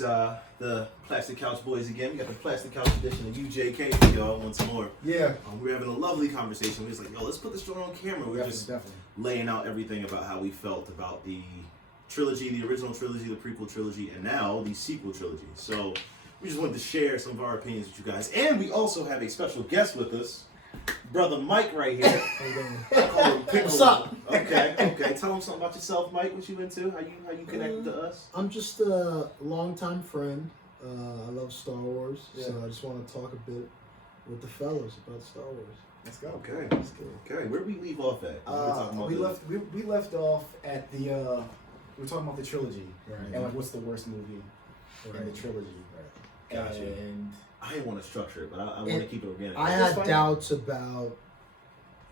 the Plastic Couch Boys again. We got the Plastic Couch edition of UJK for y'all once more. Yeah. We're having a lovely conversation. We're just like, yo, let's put this joint on camera. We're just laying out everything about how we felt about the trilogy, the original trilogy, the prequel trilogy, and now the sequel trilogy. So we just wanted to share some of our opinions with you guys. And we also have a special guest with us. Brother Mike right here. How you doing? What's up? Okay. Tell him something about yourself, Mike. What you into? How you connected to us? I'm just a longtime friend. I love Star Wars, so I just want to talk a bit with the fellas about Star Wars. Let's go. Okay. Okay. Where did we leave off at? We left off at the we were talking about the trilogy, Right. and like what's the worst movie in the trilogy, right? Gotcha. And I didn't want to structure it, but I want to keep it organic. I had doubts about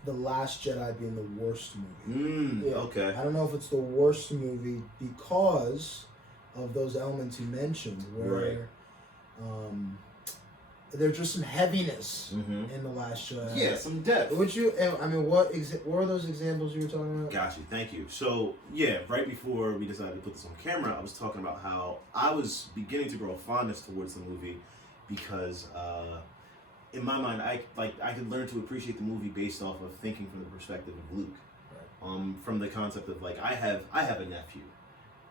The Last Jedi being the worst movie. Okay. I don't know if it's the worst movie because of those elements you mentioned, where there's just some heaviness in The Last Jedi. Yeah, some depth. What were those examples you were talking about? Got you. Thank you. So, yeah, right before we decided to put this on camera, I was talking about how I was beginning to grow a fondness towards the movie because, in my mind, I could learn to appreciate the movie based off of thinking from the perspective of Luke. Right. From the concept of, like, I have a nephew.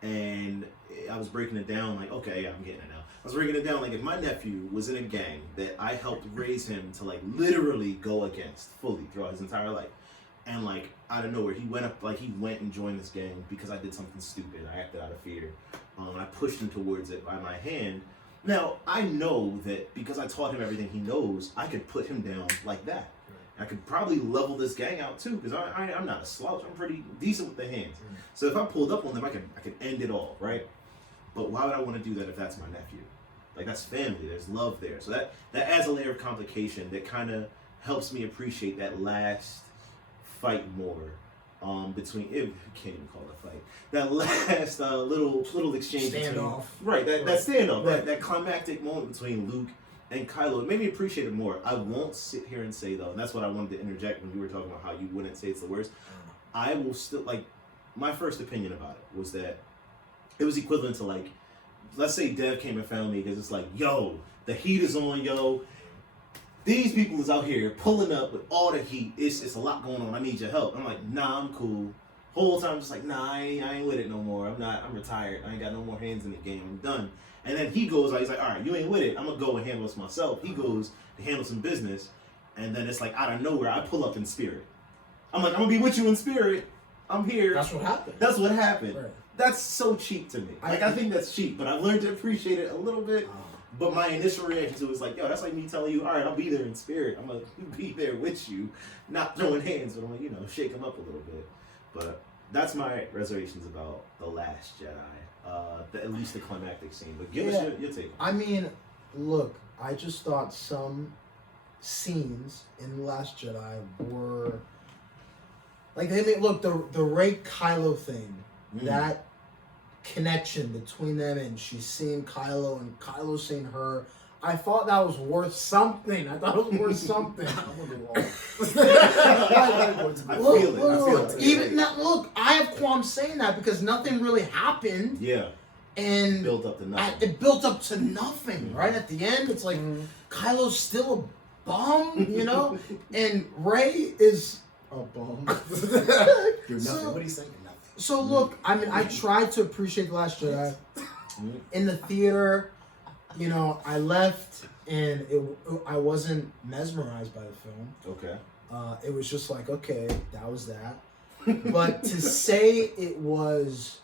And I was breaking it down like, okay, I'm getting it now. I was breaking it down like if my nephew was in a gang that I helped raise him to like literally go against fully throughout his entire life. And like out of nowhere, he went and joined this gang because I did something stupid. I acted out of fear. I pushed him towards it by my hand. Now, I know that because I taught him everything he knows, I could put him down like that. I could probably level this gang out too, because I'm not a slouch. I'm pretty decent with the hands. So if I pulled up on them, I could end it all, right? But why would I want to do that if that's my nephew? Like, that's family. There's love there. So that adds a layer of complication that kind of helps me appreciate that last fight more. Between you can't even call it a fight. That last little exchange Standoff. That standoff. Right. That climactic moment between Luke and Kylo, it made me appreciate it more. I won't sit here and say, though, and that's what I wanted to interject when you were talking about how you wouldn't say it's the worst. I will still, like, my first opinion about it was that it was equivalent to, like, let's say Dev came and found me because it's like, yo, the heat is on, yo. These people is out here pulling up with all the heat. It's a lot going on. I need your help. I'm like, nah, I'm cool. Whole time, I'm just like, nah, I ain't with it no more. I'm retired. I ain't got no more hands in the game. I'm done. And then he goes, he's like, all right, you ain't with it. I'm going to go and handle this myself. He goes to handle some business. And then it's like, out of nowhere, I pull up in spirit. I'm like, I'm going to be with you in spirit. I'm here. That's what happened. That's what happened. Right. That's so cheap to me. I think that's cheap, but I've learned to appreciate it a little bit. But my initial reaction to it was like, yo, that's like me telling you, all right, I'll be there in spirit. I'm going to be there with you. Not throwing hands, but I'm going to, shake them up a little bit. But that's my reservations about The Last Jedi. At least the climactic scene. But give us your take. I mean, look, I just thought some scenes in The Last Jedi were like the Rey Kylo thing, that connection between them, and she's seeing Kylo and Kylo seeing her. I thought that was worth something. I feel it. Even now, look, I have qualms saying that because nothing really happened. Yeah. And it built up to nothing. Right at the end. It's like Kylo's still a bum, and Rey is a bum. You're nothing. What are you saying? Nothing. So look, I mean, I tried to appreciate The Last Jedi in the theater. I left and I wasn't mesmerized by the film. Okay. It was just like, okay, that was that. But to say it was,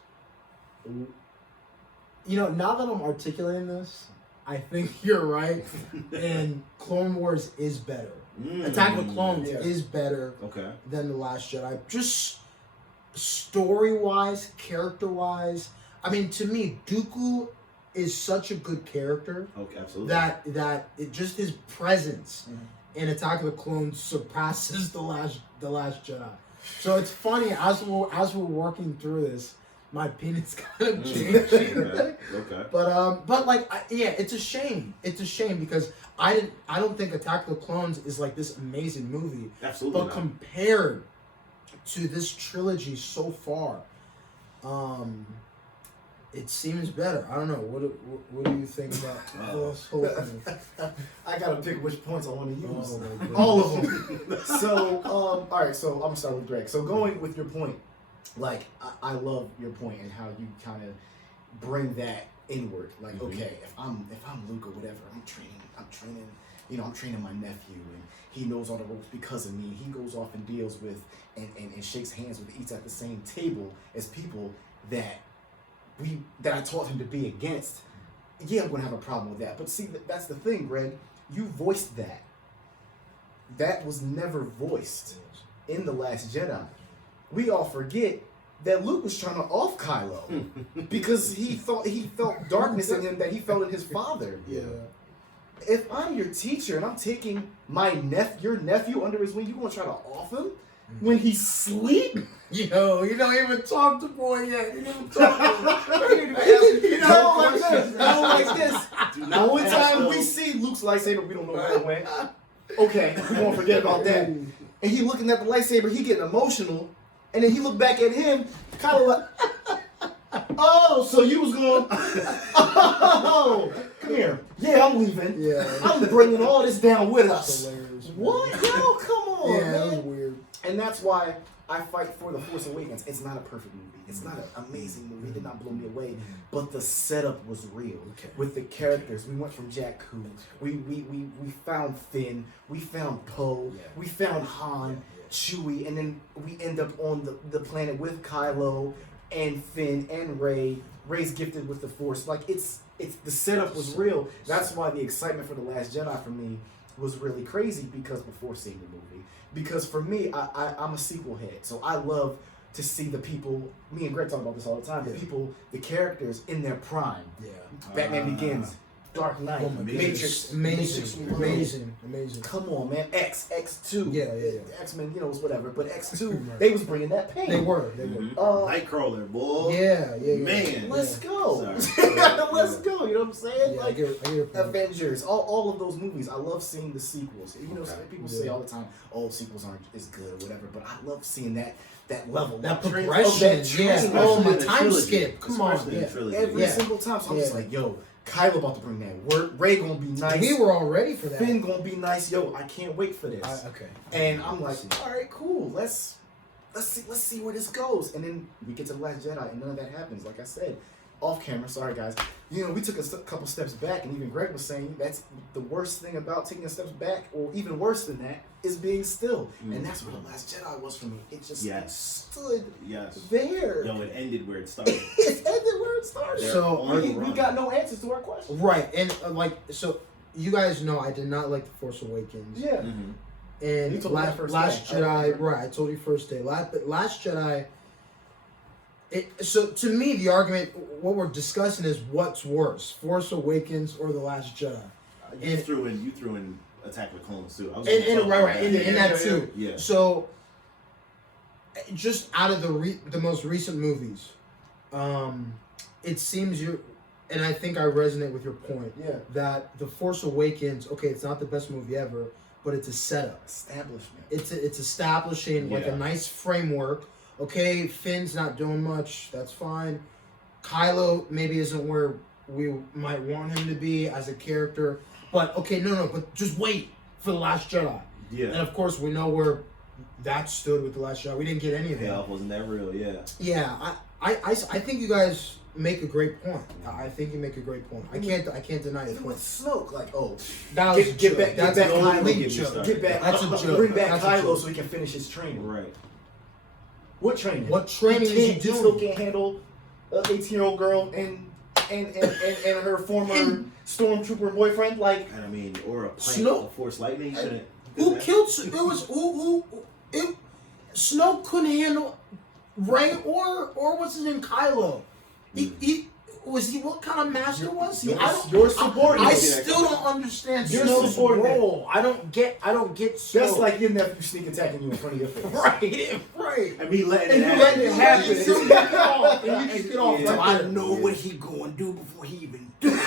now that I'm articulating this, I think you're right. And Clone Wars is better. Attack of the Clones is better than The Last Jedi. Just story-wise, character-wise. I mean, to me, Dooku is such a good character. Okay, absolutely. That it just his presence in Attack of the Clones surpasses the last Jedi. So it's funny as we're working through this, my opinion's kind of changing. Okay. But like it's a shame. It's a shame because I don't think Attack of the Clones is like this amazing movie. Absolutely. But compared to this trilogy so far, It seems better. I don't know. What do you think about this whole thing? I gotta pick which points I want to use. Oh, my goodness. All of them. So, all right. So I'm gonna start with Greg. So going with your point, like I love your point and how you kind of bring that inward. Like, okay, if I'm Luke or whatever, I'm training. You know, I'm training my nephew, and he knows all the ropes because of me. He goes off and deals with and shakes hands with, eats at the same table as people that I taught him to be against. Yeah, I'm gonna have a problem with that. But see, that's the thing, Greg. You voiced that. That was never voiced in The Last Jedi. We all forget that Luke was trying to off Kylo because he thought he felt darkness in him that he felt in his father. Yeah. If I'm your teacher and I'm taking your nephew under his wing, you gonna try to off him when he's asleep? Yo, you don't even talk to boy yet. You don't even talk to him. Like this. The only time we see Luke's lightsaber, we don't know where it went. Okay, we won't forget about that. And he looking at the lightsaber, he getting emotional, and then he looked back at him, kind of like, oh, so you was going, oh, come here. Yeah, I'm leaving. Yeah. I'm bringing all this down with us. Hilarious. What? Yo, come on, Yeah, man. that was weird. And that's why I fight for The Force Awakens. It's not a perfect movie. It's not an amazing movie. It did not blow me away. But the setup was real. Okay. With the characters. We went from Jakku. We found Finn. We found Poe. Yeah. We found Han, Chewie. And then we end up on the planet with Kylo and Finn and Rey. Rey's gifted with the Force. Like, it's the setup was real. That's why the excitement for The Last Jedi for me was really crazy before seeing the movie. Because for me, I'm a sequel head. So I love to see the people, me and Greg talk about this all the time, the characters in their prime. Yeah. Batman Begins, Dark Knight, Oh my Matrix. Amazing. Come on, man. X2. Yeah. X-Men, you know, it's whatever. But X2, they was bringing that pain. They were. Nightcrawler, boy. Yeah. Man. Let's go. Sorry. Let's go. You know what I'm saying? Yeah, Like, I get your point. Avengers, all of those movies. I love seeing the sequels. You know, Okay. people say all the time, "Oh, sequels aren't as good or whatever," but I love seeing that level, That train- progression. that Yeah. train. Oh, my Especially the time trilogy. skip. Come on. Especially the Yeah. trilogy. Every Yeah. single time. So I'm just Yeah. like, yo, Kylo about to bring that work. Ray gonna be nice. We were all ready for that. Finn gonna be nice. Yo, I can't wait for this. Okay. And I'm like, all right, cool. Let's see where this goes. And then we get to The Last Jedi, and none of that happens. Like I said, off camera. Sorry, guys. You know, we took a couple steps back, and even Greg was saying that's the worst thing about taking steps back, or even worse than that, is being still. And that's what The Last Jedi was for me. It just stood there. Yo, it ended where it started. It ended where it started. So, we got no answers to our questions. Right, and so you guys know I did not like The Force Awakens. Yeah. And You told me that first Last day. Jedi, right? I told you first day. Last Jedi. So to me, the argument, what we're discussing is what's worse, Force Awakens or The Last Jedi. You threw in Attack of the Clones too. I was In that too. Yeah. So, just out of the most recent movies, it seems and I think I resonate with your point. Yeah. That The Force Awakens, okay, it's not the best movie ever, but it's a setup. Establishment. It's establishing like a nice framework. Okay, Finn's not doing much. That's fine. Kylo maybe isn't where we might want him to be as a character. But okay, no, but just wait for The Last Jedi. Yeah. And of course, we know where that stood with The Last Jedi. We didn't get any of that. Payoff wasn't that real, yeah. Yeah, I think you guys make a great point. I think you make a great point. I can't deny your Even point. with Snoke, like, oh, That was a get joke. back That's Kylo. a complete Get me joke. started. Get back. That's a joke. Bring back That's a Kylo joke. so he can finish his training. Right. What training? What training is he doing? still can't handle an 18-year-old girl and her former stormtrooper boyfriend. Like, And I mean, or a plank Snoke. of Force lightning. You shouldn't. Who killed? It was Snoke couldn't handle Rey or what's his name, Kylo. He what kind of master was he? your subordinate. I still don't understand Your Snoke's subordinate. role. I don't get Snoke. That's like your nephew sneak attacking you in front of your face. right. I mean, letting And it you happen. letting it happen. And you get off. And you just get off. Yeah. right there. know what he gonna do before he even do it.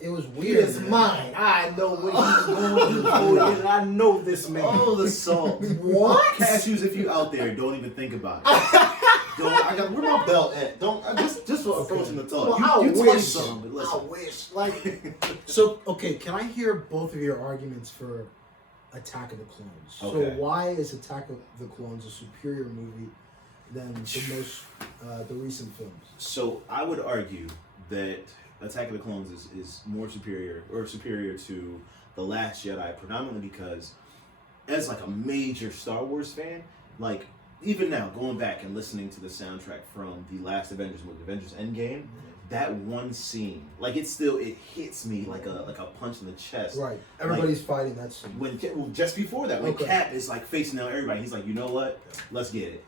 It was He weird. is mine. I know what he's going to do before it. I know this man. Oh, the salt. What? Cashews, if you out there, don't even think about it. I got where my belt at? Don't just for approaching the talk. Well, you I touched something, but listen. I wish. Like, So, okay, can I hear both of your arguments for Attack of the Clones? Okay. So why is Attack of the Clones a superior movie than the recent films? So I would argue that Attack of the Clones is more superior to The Last Jedi, predominantly because as like a major Star Wars fan, like even now going back and listening to the soundtrack from the last Avengers movie, Avengers Endgame, that one scene, like it hits me like a punch in the chest. Right. Everybody's fighting that scene. Just before that, when Cap is like facing down everybody, he's like, you know what? Let's get it.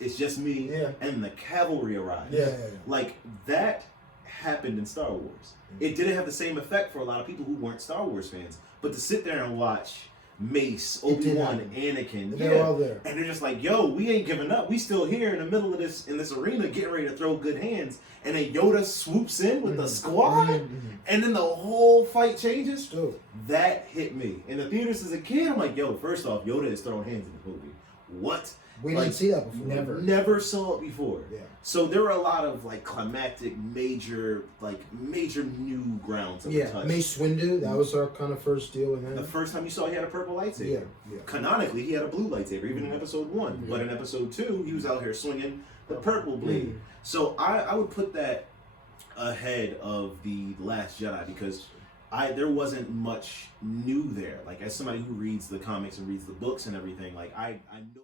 It's just me and the cavalry arrives. Yeah. Like that happened in Star Wars. It didn't have the same effect for a lot of people who weren't Star Wars fans, but to sit there and watch Mace, Obi-Wan, Anakin, they're all there, and they're just like, yo, we ain't giving up. We still here in the middle of this arena, getting ready to throw good hands. And then Yoda swoops in with the squad, and then the whole fight changes. That hit me in the theaters as a kid. I'm like, yo, first off, Yoda is throwing hands in the movie. What? We didn't see that before. Never saw it before. Yeah. So there were a lot of like climactic, major new ground to touch. Mace Windu, that was our kind of first deal with him. The first time you saw he had a purple lightsaber. Yeah. Canonically, he had a blue lightsaber, even in episode 1. But in episode 2, he was out here swinging the purple blade. So I would put that ahead of the Last Jedi because there wasn't much new there. Like as somebody who reads the comics and reads the books and everything, like I know.